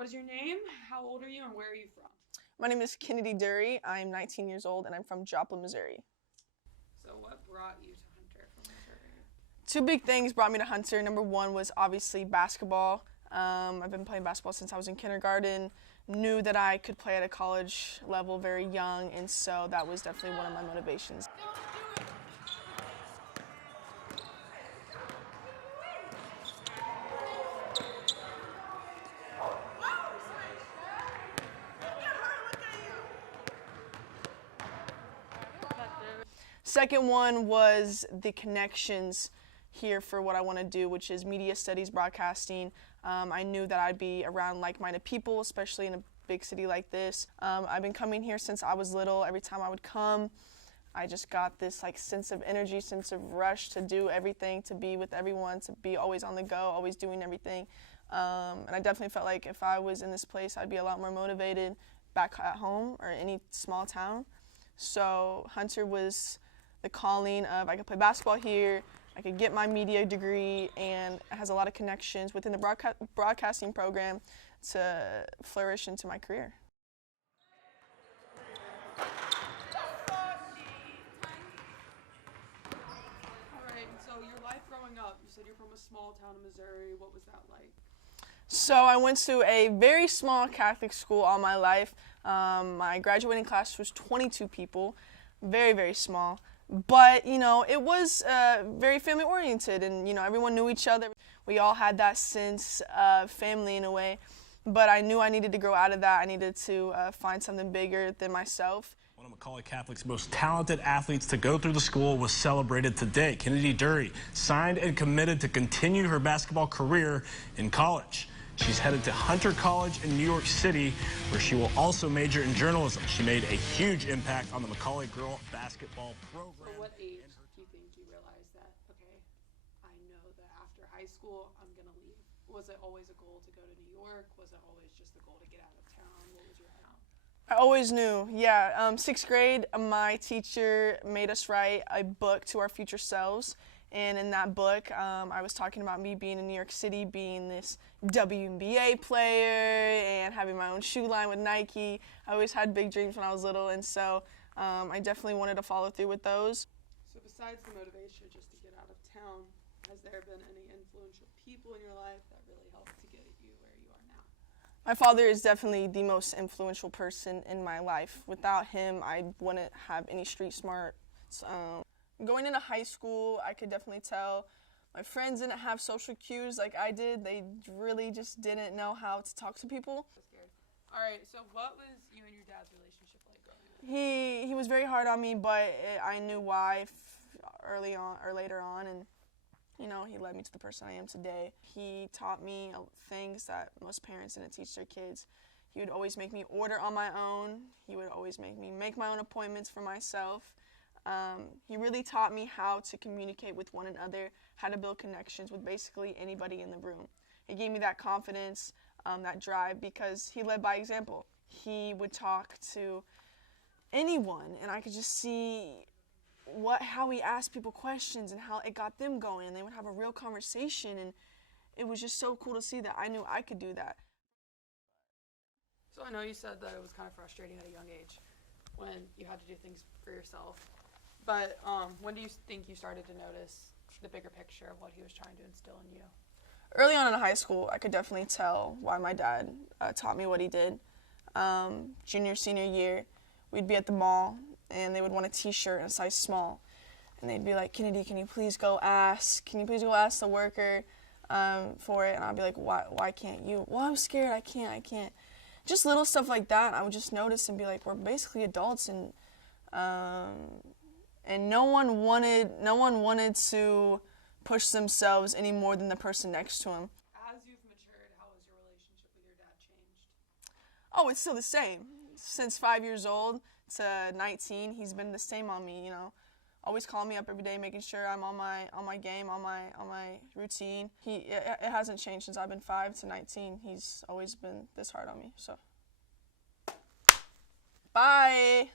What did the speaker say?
What is your name? How old are you and where are you from? My name is Kennedy Dury. I'm 19 years old and I'm from Joplin, Missouri. So what brought you to Hunter from Missouri? Two big things brought me to Hunter. Number one was obviously basketball. I've been playing basketball since I was in kindergarten. Knew that I could play at a college level very young, and so that was definitely one of my motivations. Second one was the connections here for what I want to do, which is media studies, broadcasting. I knew that I'd be around like-minded people, especially in a big city like this. I've been coming here since I was little. Every time I would come, I just got this like sense of energy, sense of rush to do everything, to be with everyone, to be always on the go, always doing everything. And I definitely felt like if I was in this place, I'd be a lot more motivated back at home or any small town. So Hunter was the calling of I could play basketball here, I could get my media degree, and it has a lot of connections within the broadcasting program to flourish into my career. All right, so your life growing up, you said you're from a small town in Missouri. What was that like? So I went to a very small Catholic school all my life. My graduating class was 22 people, very, very small. But, you know, it was very family oriented and, you know, everyone knew each other. We all had that sense of family in a way. But I knew I needed to grow out of that. I needed to find something bigger than myself. One of Macaulay Catholic's most talented athletes to go through the school was celebrated today. Kennedy Dury signed and committed to continue her basketball career in college. She's headed to Hunter College in New York City, where she will also major in journalism. She made a huge impact on the Macaulay girl basketball program. At what age do you think you realized that, okay, I know that after high school, I'm going to leave? Was it always a goal to go to New York? Was it always just the goal to get out of town? What was your head on? I always knew, yeah. Sixth grade, my teacher made us write a book to our future selves. And in that book, I was talking about me being in New York City, being this WNBA player and having my own shoe line with Nike. I always had big dreams when I was little, and so I definitely wanted to follow through with those. So besides the motivation just to get out of town, has there been any influential people in your life that really helped to get you where you are now? My father is definitely the most influential person in my life. Without him, I wouldn't have any street smarts. Going into high school, I could definitely tell my friends didn't have social cues like I did. They really just didn't know how to talk to people. So scared. All right, so what was you and your dad's relationship like growing up? He was very hard on me, but I knew why early on or later on, and you know, he led me to the person I am today. He taught me things that most parents didn't teach their kids. He would always make me order on my own. He would always make me make my own appointments for myself. He really taught me how to communicate with one another, how to build connections with basically anybody in the room. He gave me that confidence, that drive, because he led by example. He would talk to anyone, and I could just see how he asked people questions and how it got them going, and they would have a real conversation, and it was just so cool to see that I knew I could do that. So I know you said that it was kind of frustrating at a young age when you had to do things for yourself. But when do you think you started to notice the bigger picture of what he was trying to instill in you? Early on in high school, I could definitely tell why my dad taught me what he did. Junior, senior year, we'd be at the mall, and they would want a t-shirt in a size small. And they'd be like, Kennedy, can you please go ask the worker for it? And I'd be like, why can't you? Well, I'm scared, I can't. Just little stuff like that, I would just notice and be like, we're basically adults, and no one wanted to push themselves any more than the person next to him. As you've matured, how has your relationship with your dad changed? Oh, it's still the same. Since 5 years old to 19, he's been the same on me, you know. Always calling me up every day, making sure I'm on my game, on my routine. It hasn't changed since I've been 5 to 19. He's always been this hard on me, so. Bye.